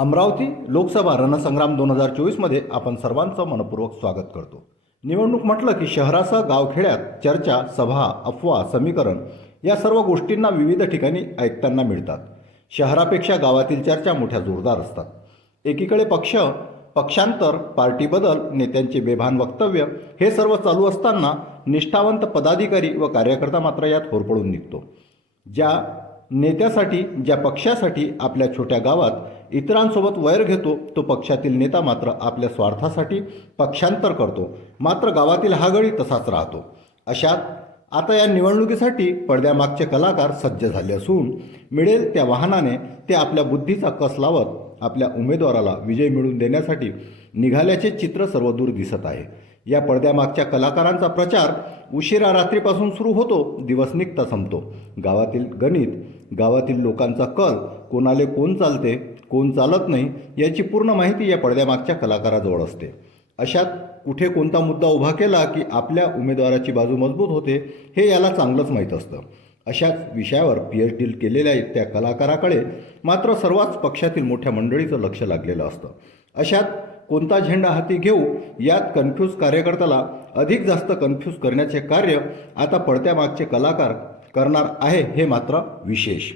अमरावती लोकसभा रणसंग्राम 2024मध्ये आपण सर्वांचं मनपूर्वक स्वागत करतो। निवडणूक म्हटलं की शहरासह गावखेड्यात चर्चा, सभा, अफवा, समीकरण या सर्व गोष्टींना विविध ठिकाणी ऐकताना मिळतात। शहरापेक्षा गावातील चर्चा मोठ्या जोरदार असतात। एकीकडे पक्षांतर, पार्टी बदल, नेत्यांचे बेभान वक्तव्य हे सर्व चालू असताना निष्ठावंत पदाधिकारी व कार्यकर्ता मात्र यात होरपळून निघतो। ज्या नेत्यासाठी, ज्या पक्षासाठी आपल्या छोट्या गावात इतरांसोबत वैर घेतो, तो पक्षातील नेता मात्र आपल्या स्वार्थासाठी पक्षांतर करतो, मात्र गावातील हा गडी तसाच राहतो। अशात आता या निवडणुकीसाठी पडद्यामागचे कलाकार सज्ज झाले असून मिळेल त्या वाहनाने ते आपल्या बुद्धीचा कस लावत आपल्या उमेदवाराला विजय मिळवून देण्यासाठी निघाल्याचे चित्र सर्वदूर दिसत आहे। या पडद्यामागच्या कलाकारांचा प्रचार उशिरा रात्रीपासून सुरू होतो, दिवस निघता संपतो। गावातील गणित, गावातील लोकांचा कल, कोणाले कोण चालते, कोण चालत नाही याची पूर्ण माहिती या पडद्यामागच्या कलाकाराजवळ असते। अशात कुठे कोणता मुद्दा उभा केला की आपल्या उमेदवाराची बाजू मजबूत होते हे याला चांगलंच माहीत असतं। अशाच विषयावर PhD केलेल्या त्या कलाकाराकडे मात्र सर्वच पक्षातील मोठ्या मंडळीचं लक्ष लागलेलं असतं। अशात कोणता झेंडा हाती घेऊ यात कन्फ्यूज कार्यकर्त्याला अधिक जास्त कन्फ्यूज करण्याचे कार्य आता पडद्यामागचे कलाकार करणार आहे हे मात्र विशेष।